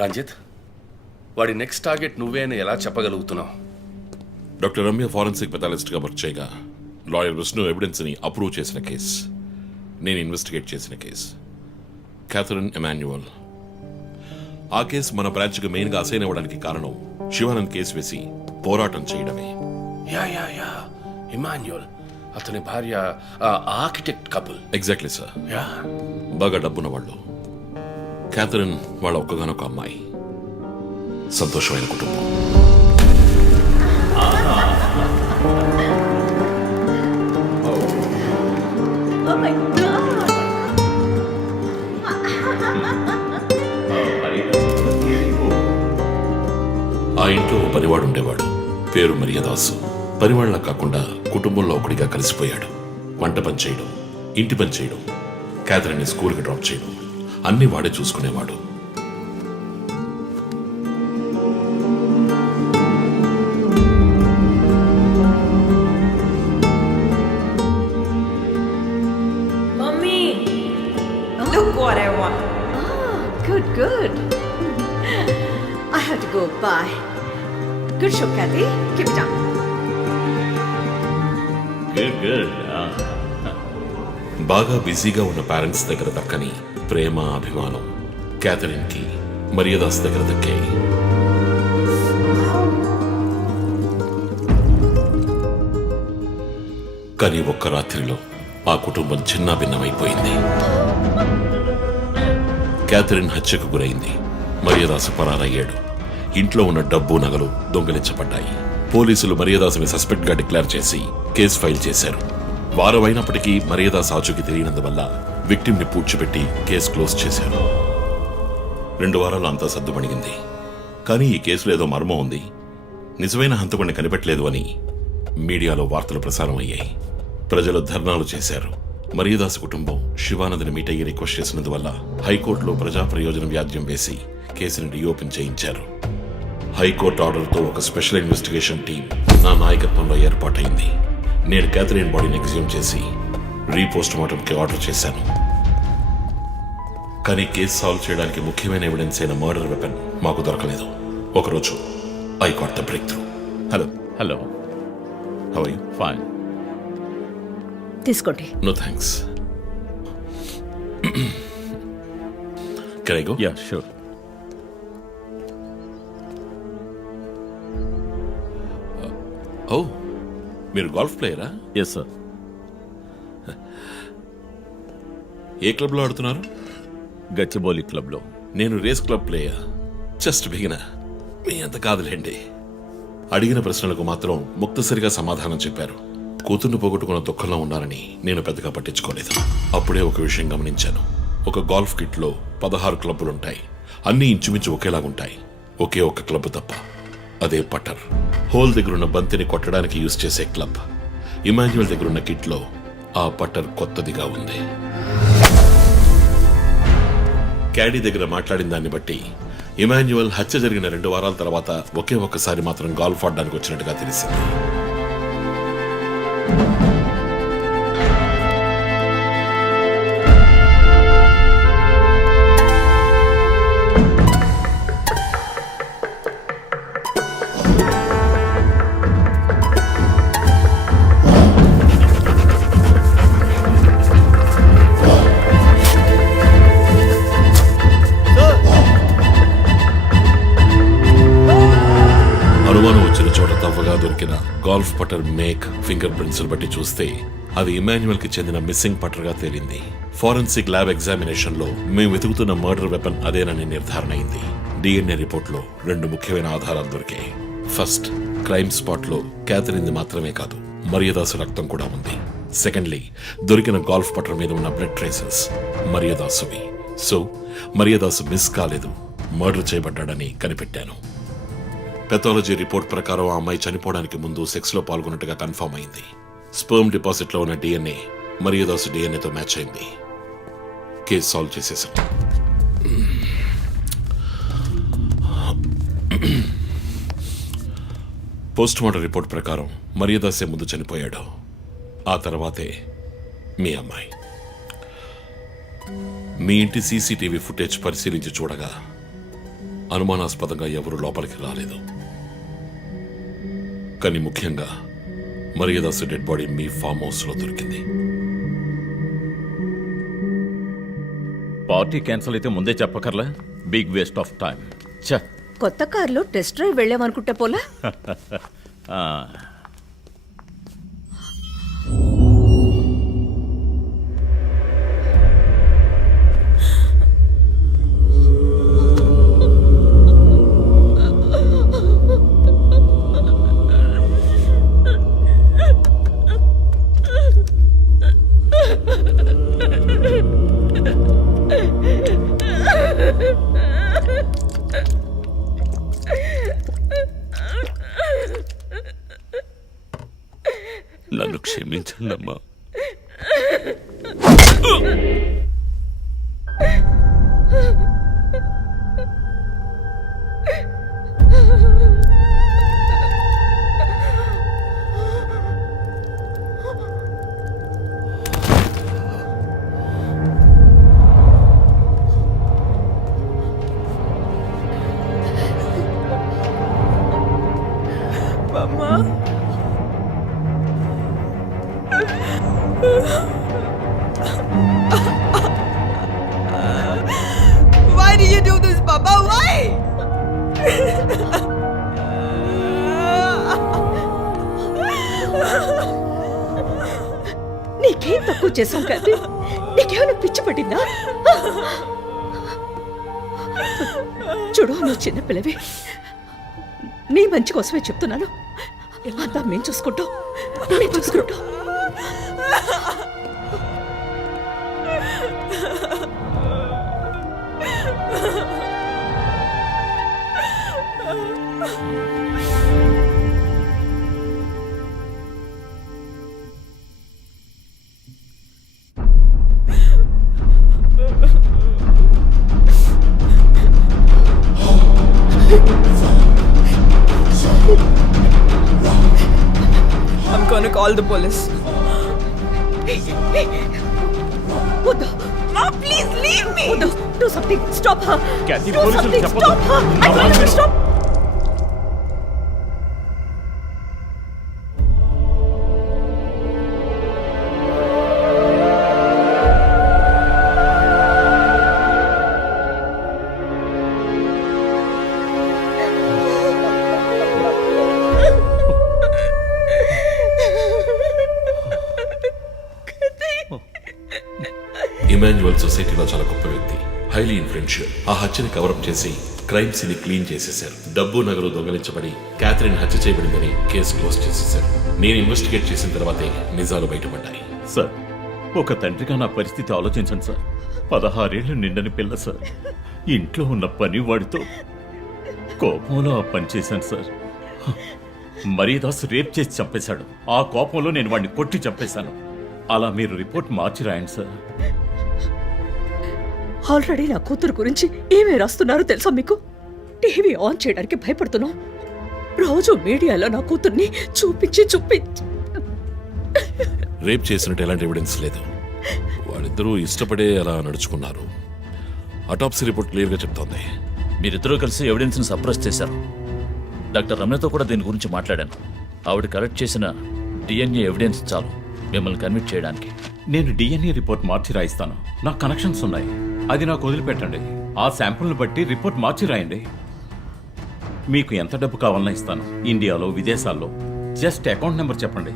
రంజిత్, వాడి next target నువ్వే అని ఎలా చెప్పగలుగుతున్నావు? డాక్టర్ రమ్య ఫారెన్సిక్ పెథాలజిస్ట్గా వర్క్ చేయగా లాయర్ విష్ణు ఎవిడెన్స్ని అప్రూవ్ చేసిన కేస్, నేను ఇన్వెస్టిగేట్ చేసిన కేస్. Catherine Emmanuel. ఆ కేసు మన బ్రాంచ్కి మెయిన్గా అసైన్ అవ్వడానికి కారణం శివానంద్ కేసు వేసి పోరాటం చేయడమే. యా యా యా ఇమాన్యుయల్, అతని భార్య architect couple. Exactly sir. Yeah, బాగా డబ్బున్న వాళ్ళు. క్యాథరిన్ వాళ్ళ ఒక్కగానొక్క అమ్మాయి. సంతోషమైన కుటుంబం. Oh my God! ఆ ఇంట్లో ఓ పనివాడు ఉండేవాడు, పేరు మరియదాసు. పనివాళ్ళ కాకుండా కుటుంబంలో ఒకడిగా కలిసిపోయాడు. వంట పని చేయడం, ఇంటి పని చేయడం, క్యాథరిన్ని స్కూల్కి డ్రాప్ చేయడం అన్నీ వాడే చూసుకునేవాడు. Mommy! Look what I want. Good, good. I have to go. Bye. Good show, Kathy. Keep it up. Good. బాగా బిజీగా ఉన్న పేరెంట్స్ దగ్గర దక్కని ప్రేమ, అభిమానం క్యాథరిన్కి మరియదాస్ దగ్గర దక్కాయి. కానీ ఒక్క రాత్రిలో ఆ కుటుంబం చిన్నాభిన్నమైపోయింది. క్యాథరిన్ హత్యకు గురైంది. మరియదాసు పరారయ్యాడు. ఇంట్లో ఉన్న డబ్బు, నగలు దొంగిలించబడ్డాయి. పోలీసులు మరియదాసుని సస్పెక్ట్ గా డిక్లేర్ చేసి కేసు ఫైల్ చేశారు. వారం అయినప్పటికీ మరియదాస్ ఆచూకీ తెలియనందువల్ల విక్టిమ్ ని పూడ్చిపెట్టి కేసు క్లోజ్ చేశారు. 2 వారాలు అంతా సర్దుమణిగింది. కానీ ఈ కేసులో ఏదో మర్మం ఉంది, నిజమైన హంతకుడిని కనిపెట్టలేదు అని మీడియాలో వార్తలు ప్రసారం అయ్యాయి. ప్రజలు ధర్నాలు చేశారు. మరియదాస్ కుటుంబం శివానంద్ని మీట్ అయ్యి రిక్వెస్ట్ చేసినందువల్ల హైకోర్టులో ప్రజా ప్రయోజన వ్యాజ్యం వేసి కేసుని రీఓపెన్ చేయించారు. హైకోర్టు ఆర్డర్తో ఒక స్పెషల్ ఇన్వెస్టిగేషన్ టీం నా నాయకత్వంలో ఏర్పాటైంది. నేను క్యాథరిన్ బాడీని ఎగ్జ్యూమ్ చేసి రీపోస్ట్ మార్టంకి ఆర్డర్ చేశాను. కానీ కేసు సాల్వ్ చేయడానికి ముఖ్యమైన ఎవిడెన్స్ అయిన మర్డర్ వెపన్ మాకు దొరకలేదు. ఒకరోజు I got the breakthrough. Hello. How are you? Fine. తీసుకోండి. No thanks. Can I go? Yeah, sure. ఓ, మీరు గోల్ఫ్ ప్లేయరా? Yes, sir. ఏ క్లబ్లో ఆడుతున్నారు? గచ్చిబౌలి క్లబ్లో. నేను race club player. Just beginner. మీ అంత కాదులేండి. అడిగిన ప్రశ్నలకు మాత్రం ముక్తసరిగా సమాధానం చెప్పారు. కూతుర్ని పోగొట్టుకున్న దుఃఖంలో ఉన్నారని నేను పెద్దగా పట్టించుకోలేదు. అప్పుడే ఒక విషయం గమనించాను. ఒక గోల్ఫ్ కిట్లో 16 క్లబ్బులుంటాయి. అన్నీ ఇంచుమించు ఒకేలాగుంటాయి. ఒకే ఒక్క క్లబ్ తప్ప, అదే పట్టర్. హోల్ దగ్గరున్న బంతిని కొట్టడానికి యూజ్ చేసే క్లబ్. ఇమాన్యువల్ దగ్గరున్న కిట్లో ఆ పట్టర్ కొత్తదిగా ఉంది. క్యాడీ దగ్గర మాట్లాడిన దాన్ని బట్టి ఇమాన్యువల్ హత్య జరిగిన 2 వారాల తర్వాత ఒకే ఒక్కసారి మాత్రం గాల్ఫ్ ఆడడానికి వచ్చినట్టుగా తెలిసింది. అనుమానం వచ్చిన చోట తవ్వగా దొరికిన గాల్ఫ్ పటర్ మేక్, ఫింగర్ ప్రింట్స్ బట్టి చూస్తే అది ఇమాన్యువల్ కి చెందిన మిస్సింగ్ పటర్ గా తేలింది. ఫోరెన్సిక్ ల్యాబ్ ఎగ్జామినేషన్ లో మేము వెతుకుతున్న మర్డర్ వెపన్ అదేనని నిర్ధారణ అయింది. డిఎన్ఏ రిపోర్ట్ లో 2 ముఖ్యమైన ఆధారాలు దొరికాయి. ఫస్ట్, క్రైమ్ స్పాట్ లో క్యాథరిన్ మాత్రమే కాదు, మరియదాసు రక్తం కూడా ఉంది. సెకండ్లీ, దొరికిన గాల్ఫ్ పటర్ మీద ఉన్న బ్లడ్ ట్రేసెస్ మరియదాసువి. సో మరియదాసు మిస్ కాలేదు, మర్డర్ చేయబడ్డాడని కనిపెట్టాను. పెథాలజీ రిపోర్ట్ ప్రకారం ఆ అమ్మాయి చనిపోవడానికి ముందు సెక్స్ లో పాల్గొన్నట్టుగా కన్ఫర్మ్ అయింది. స్పర్మ్ డిపాజిట్ లో ఉన్న డిఎన్ఏ మరియదాసు డిఎన్ఏతో మ్యాచ్ అయింది. కేసు సాల్వ్ చేసేసాం. పోస్ట్ మార్టం రిపోర్ట్ ప్రకారం మరియదాసే ముందు చనిపోయాడు. ఆ తర్వాతే మీ అమ్మాయి. మీ ఇంటి సీసీటీవీ ఫుటేజ్ పరిశీలించి చూడగా అనుమానాస్పదంగా ఎవరూ లోపలికి రాలేదు. కానీ ముఖ్యంగా మరియదాసు డెడ్ బాడీ మీ ఫామ్ హౌస్ లో దొరికింది. పార్టీ క్యాన్సిల్ అయితే ముందే చెప్పకర్లా? Big waste of time. ఛ! కొత్త కార్లో టెస్ట్ డ్రైవ్ వెళ్ళామనుకుంటే పోలా. ఆ, నన్ను క్షమించండి అమ్మా. Why did you do this, Papa? Why? నీకేం తక్కువ చేశాం కానీ నీకేమైనా పిచ్చి పట్టిందా? చూడు, నువ్వు చిన్నపిల్లవి. నీ మంచి కోసమే చెప్తున్నాను. అంతా మేము చూసుకుంటాం. I'm gonna call the police. వద్దు. Mom, please leave me. వద్దు. Do something. Stop her. Kathy, Do పోలీసులు something. చెప్పొద్దు. Stop her. I told you to stop. Emmanuel సొసైటీలో చాలా గొప్ప వ్యక్తి, హైలీ ఇన్ఫ్లుయెన్షియల్. ఆ హత్యని కవరప్ చేసి క్రైమ్ సీన్ క్లీన్ చేసేశారు. డబ్బు నగలు దొంగలించబడి క్యాథరిన్ హత్య చేయబడిందని కేసు క్లోజ్ చేసేశారు. నేను ఇన్వెస్టిగేట్ చేసిన తర్వాతే నిజాలు బయటపడ్డాయి. సార్, ఒక తండ్రిగా నా పరిస్థితి ఆలోచించండి సార్. 16 ఏళ్ళు నిండని పిల్ల సార్. ఇంట్లో ఉన్న పని వాడితో కోపంలో ఆ పని చేశాను సార్. మరియదాస్ రేప్ చేసి చంపేశాడు. ఆ కోపంలో నేను వాడిని కొట్టి చంపేశాను. అలా మీరు రిపోర్ట్ మార్చి రాయండి సార్. ఆల్రెడీ నా కూతురు గురించి ఏమేమి రాస్తున్నారో తెలుసా మీకు? టీవీ ఆన్ చేయడానికి భయపడుతున్నాం. రోజు మీడియాలో నా కూతుర్ని చూపించి రేప్ చేసినట్టు ఎలాంటి ఎవిడెన్స్ లేదు. వాళ్ళిద్దరూ ఇష్టపడే అలా నడుచుకున్నారు. అటాప్సీ రిపోర్ట్ క్లియర్ గా చెప్తోంది. మీరిద్దరూ కలిసి ఎవిడెన్స్ ని సప్రెస్ చేశారు. డాక్టర్ రమ్యతో కూడా దీని గురించి మాట్లాడాను. ఆవిడ కలెక్ట్ చేసిన డిఎన్ఏ ఎవిడెన్స్ చాలు మిమ్మల్ని కన్విట్ చేయడానికి. నేను డిఎన్ఏ రిపోర్ట్ మార్చి రాయిస్తాను. నాకు కనెక్షన్స్ ఉన్నాయి. అది నాకు వదిలిపెట్టండి. ఆ శాంపుల్ని బట్టి రిపోర్ట్ మార్చి రాయండి. మీకు ఎంత డబ్బు కావాలన్నా ఇస్తాను. ఇండియాలో, విదేశాల్లో. జస్ట్ అకౌంట్ నెంబర్ చెప్పండి.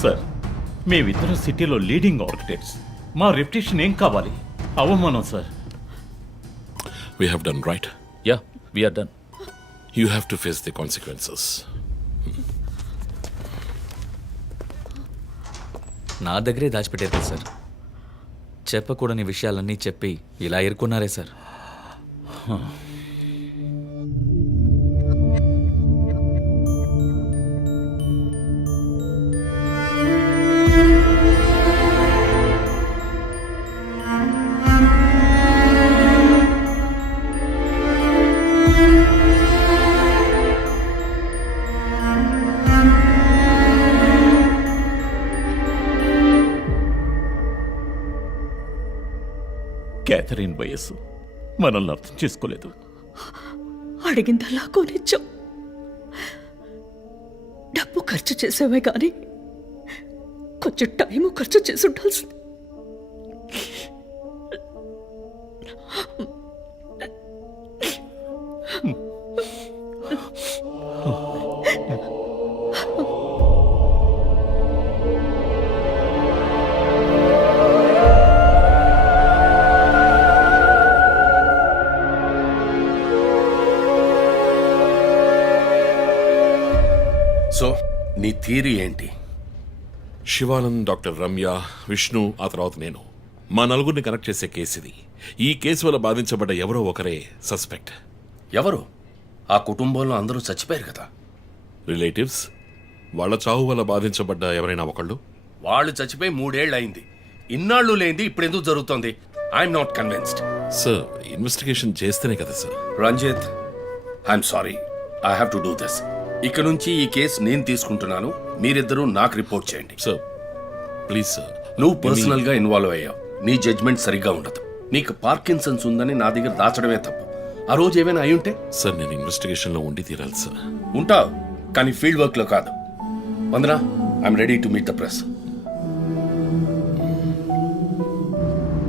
సార్, మేమిద్దరం సిటీలో లీడింగ్ ఆర్కిటెక్ట్స్. మా రెప్యుటేషన్ ఏం కావాలి? అవమానం sir. We have done right. Yeah, we're done. You have to face the consequences. నా దగ్గరే దాచిపెట్టారు కదా సార్. చెప్పకూడని విషయాలన్నీ చెప్పి ఇలా ఇరుక్కున్నారే సార్. క్యాథరిన్ వయస్సు మనల్ని అర్థం చేసుకోలేదు. అడిగిందల్లా కొనిచ్చాం. డబ్బు ఖర్చు చేసామే కానీ కొంచెం టైము ఖర్చు చేసి ఉండాల్సింది. సో నీ థియరీ ఏంటి? శివానంద్, డాక్టర్ రమ్య, విష్ణు, ఆ తర్వాత నేను, మా నలుగురిని కనెక్ట్ చేసే కేసు ఇది. ఈ కేసు వల్ల బాధించబడ్డ ఎవరో ఒకరే సస్పెక్ట్. ఎవరు? ఆ కుటుంబంలో అందరూ చచ్చిపోయారు కదా. రిలేటివ్స్, వాళ్ళ చావు వల్ల బాధించబడ్డ ఎవరైనా ఒకళ్ళు. వాళ్ళు చచ్చిపోయి 3 ఏళ్ళు అయింది. ఇన్నాళ్ళు లేనిది ఇప్పుడు ఎందుకు జరుగుతోంది? I'm not convinced. Sir, investigation చేస్తేనే కదా sir. Ranjith, I'm sorry, I have to do this. ఇక నుంచి ఈ కేసు నేను తీసుకుంటున్నాను. మీరిద్దరూ నాకు రిపోర్ట్ చేయండి. Sir please sir. నువ్వు పర్సనల్ గా ఇన్వాల్వ్ అయ్యావు. నీ జడ్జ్మెంట్ సరిగ్గా ఉండదు. నీకు పార్కిన్సన్స్ ఉందని నా దగ్గర దాచడమే తప్పు. ఆ రోజు ఏమైనా అయి ఉంటే? సార్, నేను ఇన్వెస్టిగేషన్ లో ఉండి తీరాలి సార్. ఉంటావు, కానీ ఫీల్డ్ వర్క్ లో కాదు. Vandana, I'm ready to meet the press.